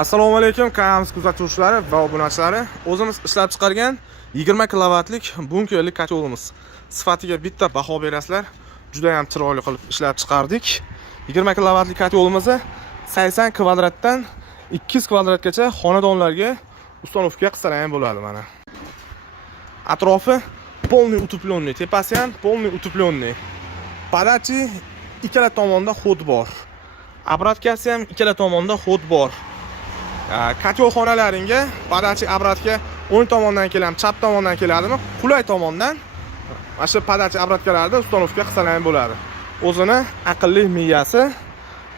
Assalomu alaykum, kanalimiz kuzatuvchilari va obunachilari. O'zimiz ishlab chiqargan 20 kilovatlik bunkerlik kotolimiz. Sifatiga bitta baho berasizlar. Juda ham chiroyli qilib ishlab chiqardik. 20 kilovatlik kotolimizni 80 kvadratdan 200 kvadratgacha xonadonlarga ustanovka qilsalar ham bo'ladi mana. Atrofi полный утепленный, tepasi ham полный утепленный. Padachi ikkala tomonda xod bor. Обраткasi ham ikkala tomonda xod bor. Kotol xonalaringga padachi obratga o'ng tomondan keladi, chap tomondan keladimi? Qulay tomondan mana shu padachi obratkalarda ustanovka qilsalar ham bo'ladi. O'zini aqlli miyasi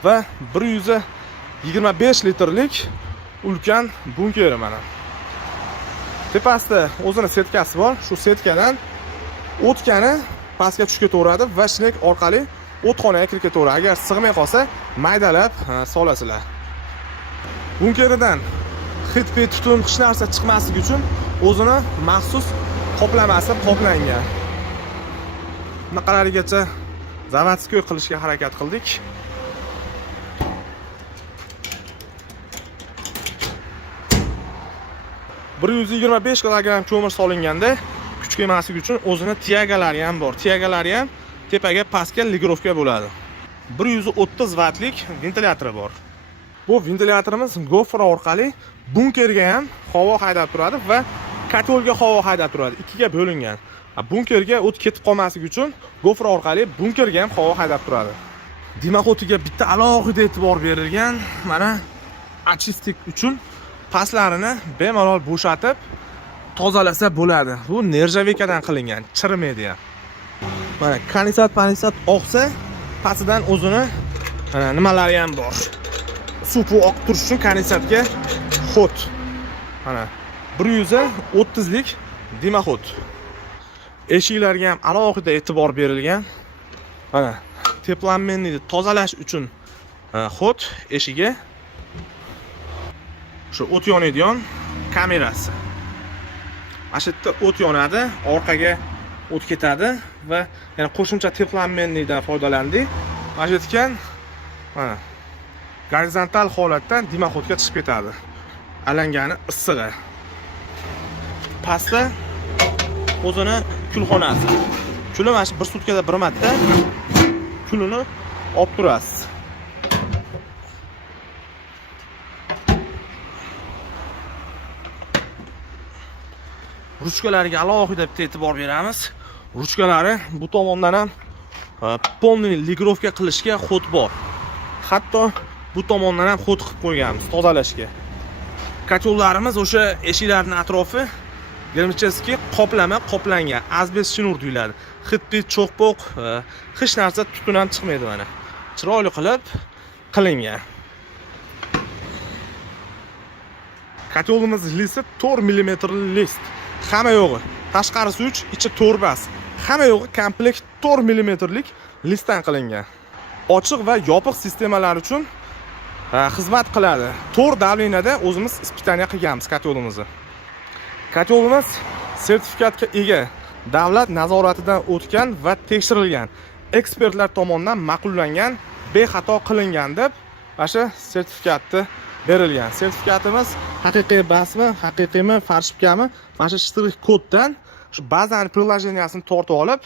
va 125 litrlik ulkan bunkeri mana. Tepasida o'zini setkasi bor. Shu setkadan o'tkani pastga tushib ketaveradi va shnek orqali o'txonaga kirib ketaveradi. Agar sig'may qolsa, maydalab solasizlar. Bunkeridan hid-pid tutun hech narsa chiqmasligi uchun o'zini maxsus qoplamasi qoplangan. Bunaqalarigacha zavodskiy qilishga harakat qildik. ...125 kilogramm ko'mir solinganda kuch kelmasligi uchun o'zini tiyagalari ham bor. Tiyagalari ham tepaga pastga ligirovka bo'ladi. 130 vatlik ventilyatori bor. Bu ventilyatorimiz gofra orqali bunkerga ham havo haydab turadi va kotolga havo haydab turadi. Ikkiga bo'lingan. Bunkerga o't ketib qolmasligi uchun gofra orqali bunkerga ham havo haydab turadi. Dimoxotiga bitta alohida e'tibor berilgan. Mana achistik uchun pastlarini bemalol bo'shatib tozalasa bo'ladi. Bu nerjavekadan qilingan, chirimaydi ham. Mana kondensat oqsa, pastidan o'zini mana nimalari ham bor. Suv oqib turish uchun kondensatga xod. Mana 130 lik dimoxot. Eshiklarga ham alohida e'tibor berilgan. Mana teplanmenni tozalash uchun xod eshigiga. Shu o't yonadigan kamerasi. Mana shu yerda o't yonadi, orqaga o't ketadi va yana qo'shimcha teplanmennidan foydalandik. Mana shu yerdan mana gorizontal holatdan dimoxotga chiqib ketadi. Alangani issig'i. Pastda o'zini kulxonasi. Kuli mana shu bir sutkada bir marta kulini olib turasiz. Ruchkalariga alohida bitta e'tibor beramiz. Ruchkalari bu tomondan ham polniy ligirovka qilishga xod bor. Hatto bu tomondan ham xod qilib qo'yganmiz tozalashga. Kotollarimiz o'sha eshiklarning atrofi germический qoplama qoplangan. Azbest shinur deyiladi. Hid-pid, cho'qpoq, hech narsa tutun ham chiqmaydi mana. Chiroyli qilib qilingan. Kotolimiz listi 4 mm list. Hamma yo'g'i tashqarisi 3, ichi 4 bas. Hamma yo'g'i komplekt 4 mm lik listdan qilingan. Ochiq va yopiq sistemalar uchun xizmat qiladi. 4 davleniyada o'zimiz ispitaniya qilganmiz kotolimizni. Kotolimiz sertifikatga ega, davlat nazoratidan o'tgan va tekshirilgan, ekspertlar tomonidan ma'qullangan, bexato qilingan deb o'sha sertifikatni berilgan. Sertifikatimiz haqiqiy basmi, haqiqiymi, falshifkami, mana shu shtrix koddan shu bazani приложениyaсini tortib olib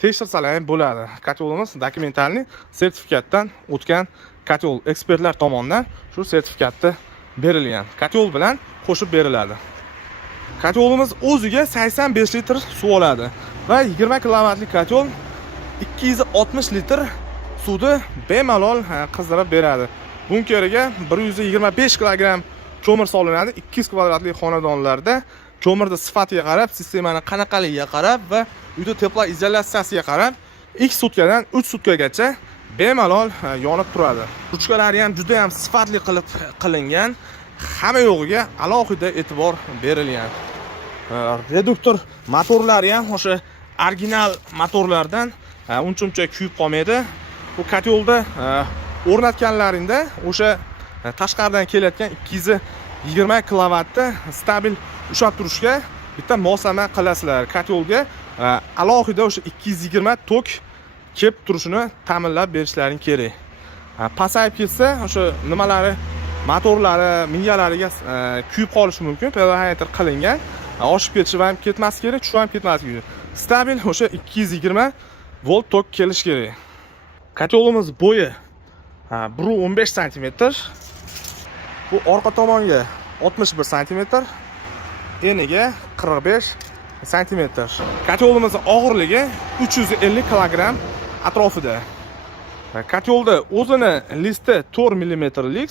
tekshirsalar ham bo'ladi. Kotolimiz dokumentalniy sertifikatdan o'tgan kotol, ekspertlar tomonidan shu sertifikatni berilgan. Kotol bilan qo'shib beriladi. Kotolimiz o'ziga 85 litr suv oladi va 20 kilovatlik kotol 260 litr suvni bemalol qizdirib beradi. Bunkeriga 125 kilogramm ko'mir solinadi. 200 kvadratli xonadonlarda ko'mirni sifatiga qarab, sistemani qanaqaligiga qarab va uyda teplo izolyatsiyasiga qarab 2 sutkadan 3 sutkagacha bemalol yonib turadi. Ruchkalari ham juda ham sifatli qilib qilingan. Hamma yo'g'iga alohida e'tibor berilgan. Reduktor motorlari ham o'sha original motorlardan uncha kuyib qolmaydi. Bu kotolda o'rnatganlaringda o'sha tashqaridan kelayotgan 220 kilovatni stabil ushlab turishga bitta moslama qilasizlar. Kotolga alohida o'sha 220 tok kelib turishini ta'minlab berishlaring kerak. Pasayib ketsa o'sha nimalari motorlari, miyalariga kuyib qolishi mumkin. Prelohator qilingan. Oshib ketishi ham ketmas kerak, tushib ham ketmas kerak. Stabil o'sha 220 volt tok kelish kerak. Kotelimiz bo'yi 1.15 sm. Bu orqa tomonga 61 sm, eniga 45 sm. Kotelimizning og'irligi 350 kg atrofida. Kotelda o'zini listi 4 mm lik,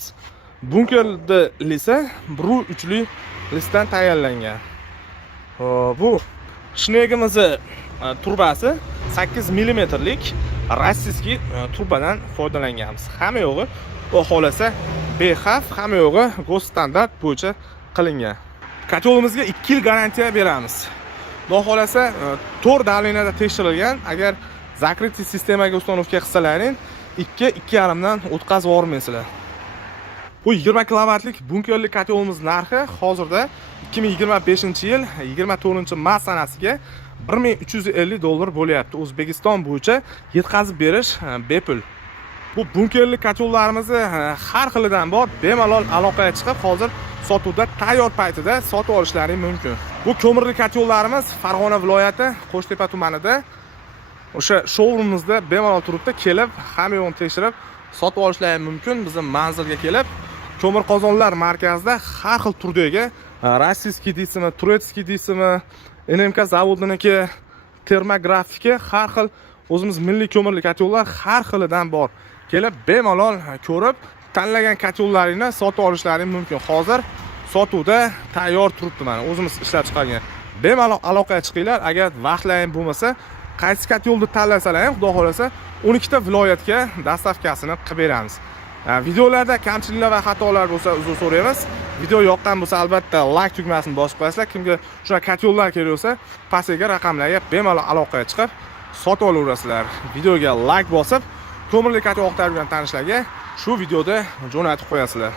bunkerda esa 1.3 lik listdan tayyorlangan. Bu shnegimizning turbasi 8 mm lik rossiyskiy turbadan foydalanganmiz. Hamma yo'g'i Xudo xolasa bexavf, hamma yo'g'i gos standart bo'yicha qilingan. Kotelimizga 2 yil garantiya beramiz. Xudo xolasa 4 davleniyada tekshirilgan. Agar zakrytiy sistemaga ustanovka qilsalaring 2-2,5 dan o'tkazib yubormaysizlar. Bu 20 kilovatlik bunkerli kotelimiz narxi hozirda 2025-yil 24-mart sanasiga $1350 bo'lyapti. O'zbekiston bo'yicha yetkazib berish bepul. Bu bunkerli kotellarimizni har xilidan bor, bemalol aloqaga chiqib, hozir sotuvda tayyor paytida sotib olishlaring mumkin. Bu ko'mirli kotellarimiz Farg'ona viloyati Qo'shtepa tumanida o'sha showroomimizda bemalol turibdi, kelib, hamma yo'g'ini tekshirib sotib olishlaring mumkin. Bizning manzilga kelib, ko'mir qozonlar markazida har xil turdagi rossiyskiy deysizmi, turetskiy deysizmi, NMK zavodiniki, termografiki, har xil o'zimiz milliy ko'mirli kotellar har xilidan bor. Kelib bemalol ko'rib, tanlagan kotellaringni sotib olishlaring mumkin. Hozir sotuvda tayyor turibdi mana, o'zimiz ishlab chiqargan. Bemalol aloqaga chiqinglar. Agar vaqtlaring bo'lmasa, qaysi kotelni tanlasalar ham, xudo xolasa 12 ta viloyatga dastavkasini qilib beramiz. Videolarda kamchiliklar va xatolar bo'lsa uzr so'raymiz. Video yoqqan bo'lsa albatta like tugmasini bosib qo'yasizlar. Kimga shuna kotellar kerak bo'lsa, pastdagi raqamlarga bemalol aloqaga chiqib sotib olaverasizlar. Videoga like bosib, ko'mirli kotel o'qtalib yurgan tanishlarga shu videoda jo'natib qo'yasizlar.